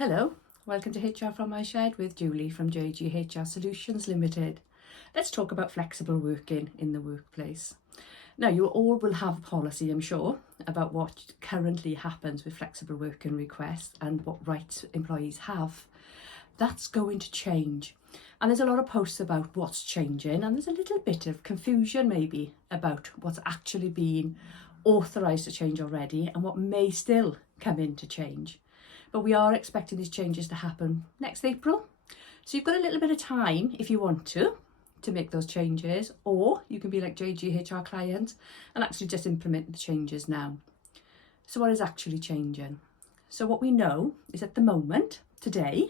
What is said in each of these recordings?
Hello, welcome to HR from my shed with Julie from JGHR Solutions Limited. Let's talk about flexible working in the workplace. Now, you all will have a policy, I'm sure, about what currently happens with flexible working requests and what rights employees have. That's going to change. And there's a lot of posts about what's changing, and there's a little bit of confusion maybe about what's actually been authorised to change already and what may still come in to change. But we are expecting these changes to happen next April. So you've got a little bit of time if you want to make those changes, or you can be like JGHR client and actually just implement the changes now. So what is actually changing? So what we know is at the moment, today,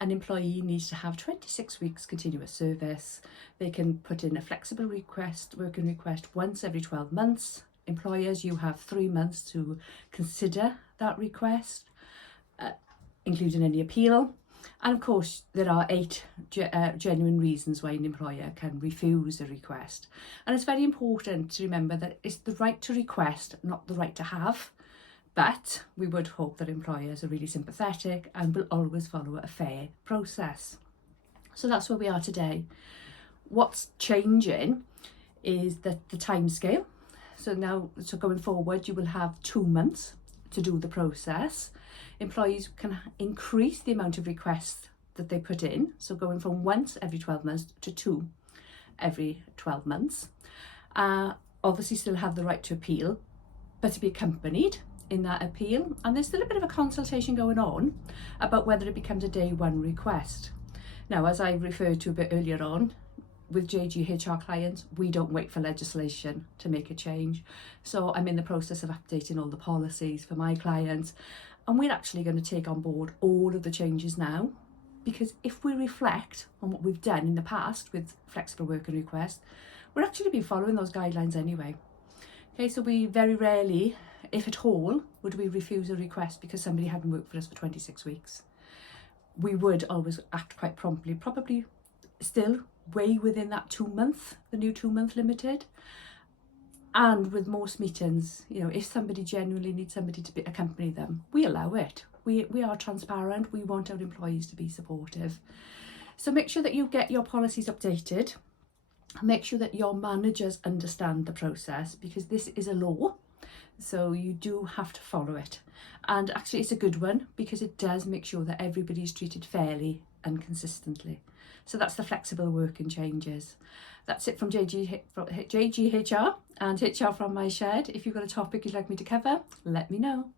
an employee needs to have 26 weeks continuous service. They can put in a flexible working request once every 12 months. Employers, you have 3 months to consider that request, including any appeal. And of course, there are 8 genuine reasons why an employer can refuse a request. And it's very important to remember that it's the right to request, not the right to have. But we would hope that employers are really sympathetic and will always follow a fair process. So that's where we are today. What's changing is that the timescale. So going forward, you will have 2 months to do the process. Employees can increase the amount of requests that they put in. So going from once every 12 months to 2 every 12 months. Obviously still have the right to appeal, but to be accompanied in that appeal. And there's still a bit of a consultation going on about whether it becomes a day one request. Now, as I referred to a bit earlier on, with JGHR clients, we don't wait for legislation to make a change. So I'm in the process of updating all the policies for my clients, and we're actually going to take on board all of the changes now, because if we reflect on what we've done in the past with flexible working requests, we're actually been following those guidelines anyway. Okay, so we very rarely, if at all, would we refuse a request because somebody hadn't worked for us for 26 weeks. We would always act quite promptly, probably still way within that 2 month, the new 2 month limited. And with most meetings, if somebody genuinely needs somebody to accompany them, we allow it. We are transparent. We want our employees to be supportive. So make sure that you get your policies updated. Make sure that your managers understand the process, because this is a law. So you do have to follow it. And actually it's a good one, because it does make sure that everybody is treated fairly and consistently. So that's the flexible working changes. That's it from JGHR and HR from my shed. If you've got a topic you'd like me to cover, let me know.